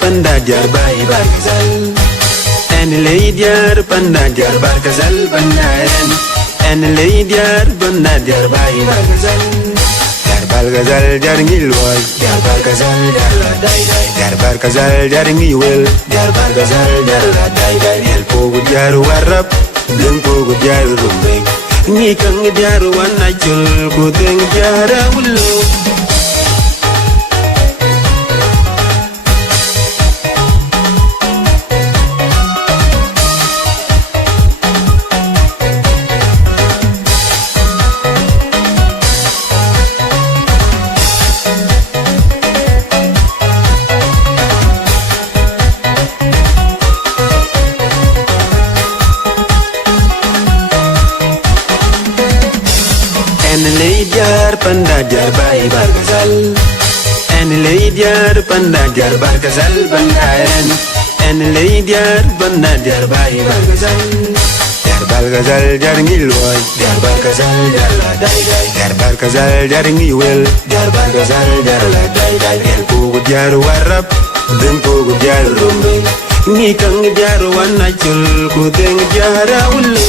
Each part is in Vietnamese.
panda diar bai barkazal en leidiar panda diar barkazal bandaen en leidiar panda diar bai barkazal diar barkazal diar ngilwal diar barkazal diar la dai dai diar barkazal diar ngiwel diar barkazal diar la dai dai el pogu diar warap den pogu diar rumbek ni kang diar wanachul ku den diar awlo en leidiar panda diar bai barkazal en leidiar panda diar barkazal bandaen en leidiar panda diar bai barkazal diar barkazal diar ngilwai diar barkazal diar la dai dai diar barkazal diar ngiwel diar barkazal diar la dai dai el pogu diar warap den pogu diar rumbe ni kang diar wanachul ku den diar awlo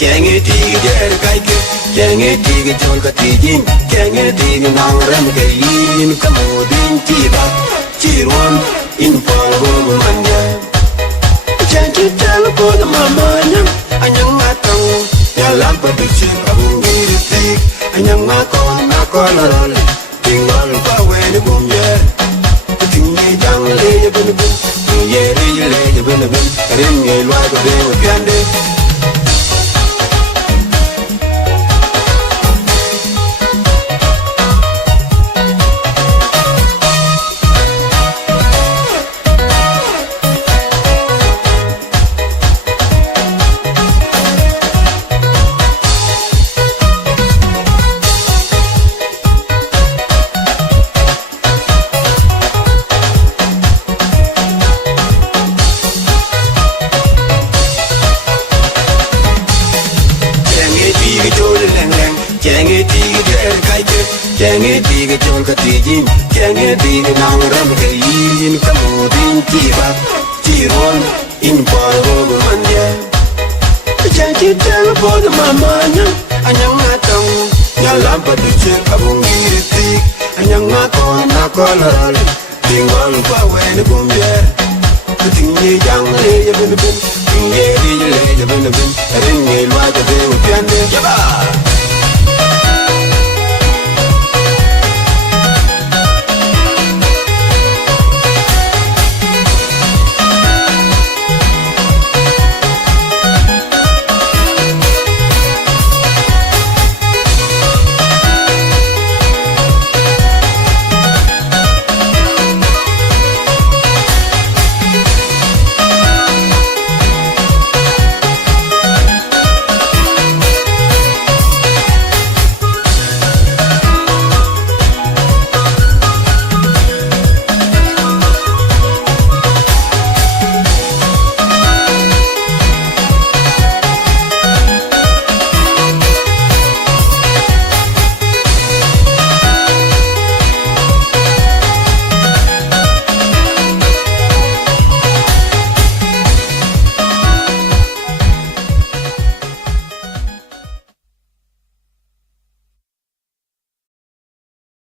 Jange tigi der kaike, jange tigi jol katijin, jange tigi nauram kayin kamodin tiba, cirwan in polvo manja. Jange jal pod mamanya, anyang matang, yalam paducin abungiri tik, anyang makon nakolol, tinggal pawen bumyer, tingi jang leye benebun, yere leye benebun, ringe luar dewa piande. Jange tigi der kaike, jange tigi jol katijin, jange tigi nauram kayin kamodin tiba, cirwan in polvo manja. Jange jal pod mamanya, anyang matang, yalam paducin abungiri tik, anyang makon nakolol, tinggal pawen bumyer, tingi jang leye benebun, tingi leye benebun, ringe luar dewa piande.